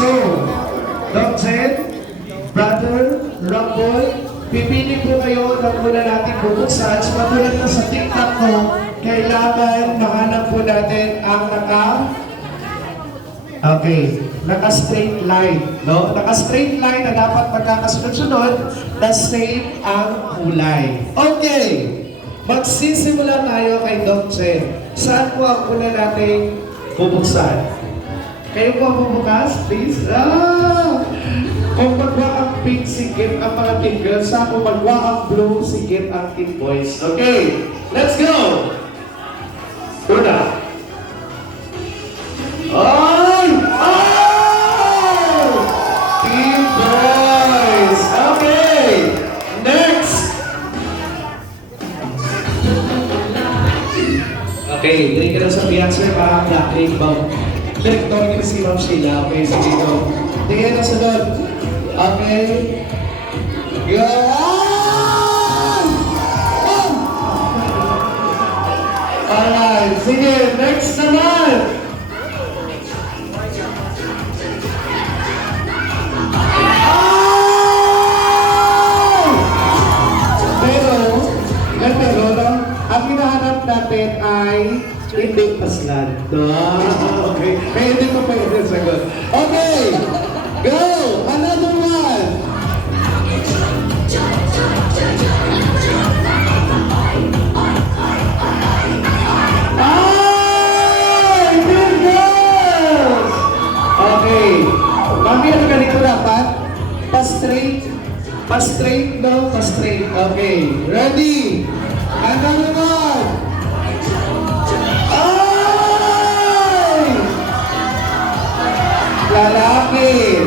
So, Doc Zen, Brother, Rumble, pipili po kayo na muna natin bubuksan. So, matulad na sa TikTok ko, kailangan mahanap po natin ang naka-straight line. No? Naka-straight line na dapat magkakasunod-sunod na same ang kulay. Okay! Magsisimula tayo kay Doc Chen. Saan po ang una natin bubuksan? Kayo po ang bubukas, please? Kung magwa ang pink, sikip ang mga teen girls. Kung magwa ang blue, sikip ang teen boys. Okay, let's go! Una. Ay! Oh! Teen boys! Okay! Next! Okay, drink ka na sa Beyonce para Black Rainbow. Director ka si Ma'am Sheila. Okay, sige go. Tingnan na sunod. Okay. Go! Alright, sige, next naman! Pero, ang hinahanap natin ay hindi paslan. Okay. Kaya hindi ko pwede sagot. Okay! Go! Another one! Ay! Good girls! Okay. Mami, ano ganito dapat? Pa-straight? Pa-straight, no? Pa-straight. Okay. Ready? Another one! Lalaki.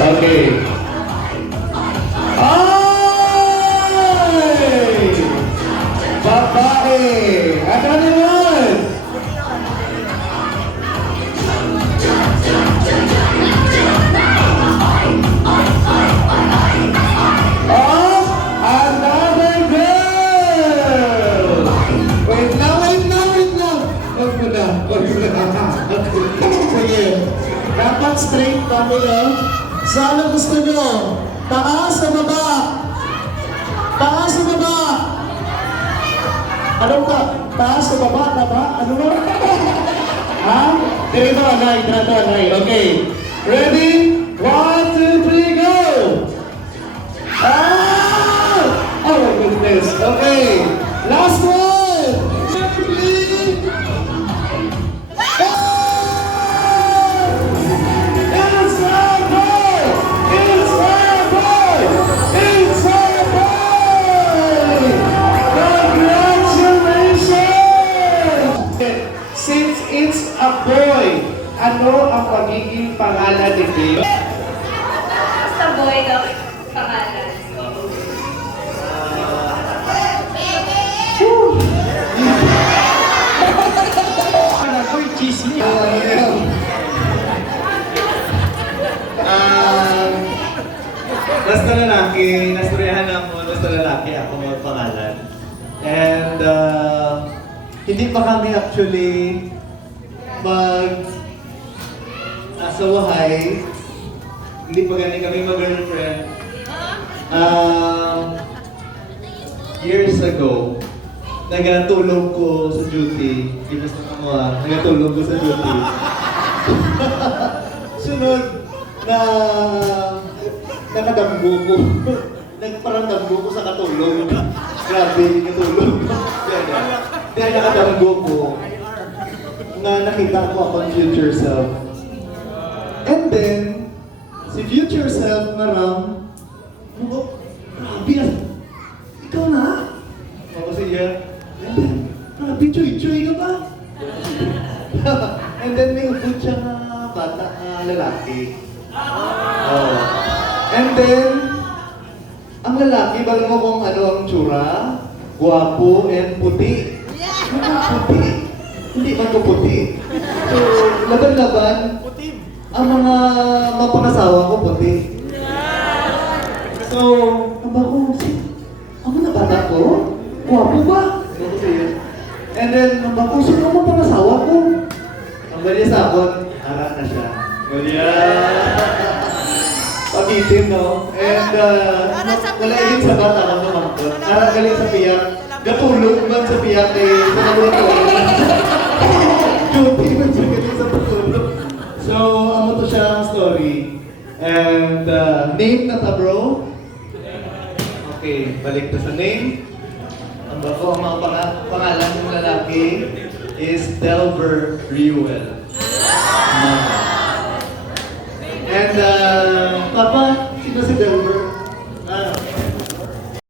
Okay. Ay! Babae. Ano naman? Sige. Dapat straight kami lang. Saan gusto nyo? Taas o baba? Taas o baba? Anong ka? Taas o baba? Tama? Ano ba? Ha? Dito, anay. Dito, anay. Okay. Ready? 1, 2, 3, go! Ah! Oh my goodness. Okay. Last one! Since it's a boy, ano ang magiging pangalan ni Babe? Basta boy daw pangalan. Ako'y chismis. Basta lalaki, nastoryahan ako, basta lalaki ako magpangalan. And hindi pa kami actually asawahay. Hindi pa galing kami mag-girlfriend. Years ago, nagatulog ko sa duty. Hindi basta kamo nagatulog ko sa duty. Sunod na nakadamgo ko. Parang damgo ko sa katulog. Grabe, katulog. Dahil nakadamgo ko, na nakita ko akong future self. And then, si future self na ram, grabe, ikaw na? Ako siya, and then, grabe, choy-choy ka ba? And then, may upod siya na bata na lalaki. And then, ang lalaki, bali mo kung ano ang tsura, guwapo and puti. Puti. Hindi man ko puti. So, laban-laban, ang mga mapangasawa ko puti. So, aba ko, ako na bata ko, guwapo ba? Ano ko yun? And then, makusog ka mo pang asawa ko. Ang bali sa akin, hara na siya. Pagitin, no? And, wala din sa bata ka mamangkot. Hara galing sa piyak. Gatulog man sa piyak eh. Sa nagulog. Duty man siya galing sa patulog. So, amo to siya ang story. And, name na ta, bro? Okay, balik na sa name. Ang bako, ang mga pangalan ng lalaki is Delver Rewell.